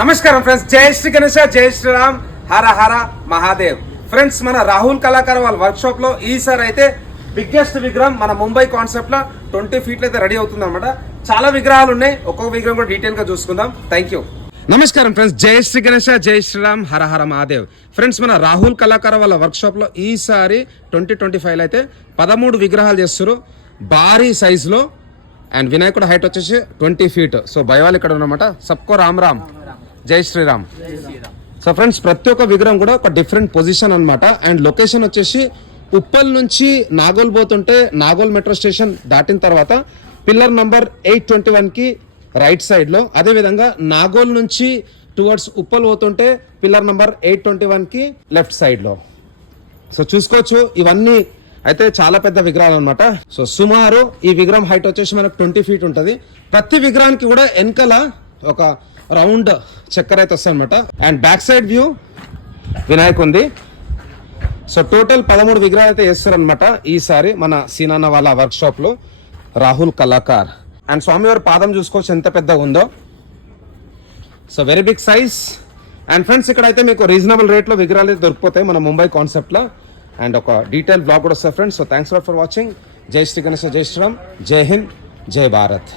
నమస్కారం ఫ్రెండ్స్, జై శ్రీ గణేశ, జై శ్రీరామ్, హర హర మహాదేవ్. ఫ్రెండ్స్, మన రాహుల్ కళాకార్ వాళ్ళ వర్క్ షాప్ లో ఈసారి అయితే బిగ్గెస్ట్ విగ్రహం మన ముంబై కాన్సెప్ట్ లో 20 ఫీట్లు అయితే రెడీ అవుతుంది అనమాట. చాలా విగ్రహాలు ఉన్నాయి, ఒక్కొక్క విగ్రహం కూడా డీటెయిల్ గా చూసుకుందాం. Thank you. నమస్కారం ఫ్రెండ్స్, జై శ్రీ గణేశ, జై శ్రీరామ్, హర హర మహాదేవ్. ఫ్రెండ్స్, మన రాహుల్ కళాకార్ వాళ్ళ వర్క్ షాప్ లో ఈసారి 2025 అయితే 13 విగ్రహాలు చేస్తారు భారీ సైజ్ లో. అండ్ వినాయకుడు హైట్ వచ్చేసి 20 ఫీట్. సో భయవాళ్ళు ఇక్కడ ఉన్నమాట. సబ్కో రామ్ రామ్, జై శ్రీరామ్. సో ఫ్రెండ్స్, ప్రతి ఒక్క విగ్రహం కూడా ఒక డిఫరెంట్ పొజిషన్ అన్నమాట. అండ్ లొకేషన్ వచ్చేసి ఉప్పల్ నుంచి నాగోల్ పోతుంటే నాగోల్ మెట్రో స్టేషన్ దాటిన తర్వాత పిల్లర్ నంబర్ 821 కి రైట్ సైడ్ లో, అదే విధంగా నాగోల్ నుంచి టువర్డ్స్ ఉప్పల్ పోతుంటే పిల్లర్ నంబర్ 821 కి లెఫ్ట్ సైడ్ లో. సో చూసుకోవచ్చు, ఇవన్నీ అయితే చాలా పెద్ద విగ్రహాలు అనమాట. సో సుమారు ఈ విగ్రహం హైట్ వచ్చేసి మనకు 20 ఫీట్ ఉంటుంది. ప్రతి విగ్రహానికి కూడా వెనకాల ఒక రౌండ్ చక్కెర అయితే వస్తుంది అనమాట. And back side view Vinayak ఉంది. సో టోటల్ 13 విగ్రహాలు అయితే వేస్తారనమాట ఈసారి మన సీనాన్న వాళ్ళ వర్క్ షాప్ లో, రాహుల్ కళాకార్. అండ్ స్వామివారి పాదం చూసుకోవచ్చు ఎంత పెద్దగా ఉందో. So very big size. And friends, ఇక్కడ అయితే మీకు రీజనబుల్ రేట్ లో విగ్రహాలు అయితే దొరికిపోతాయి మన ముంబై కాన్సెప్ట్ లో. అండ్ ఒక డీటెయిల్ బ్లాగ్ కూడా వస్తుంది friends. So thanks for watching. జై శ్రీ గణేశ, జై శ్రీరామ్, జై హింద్, జై భారత్.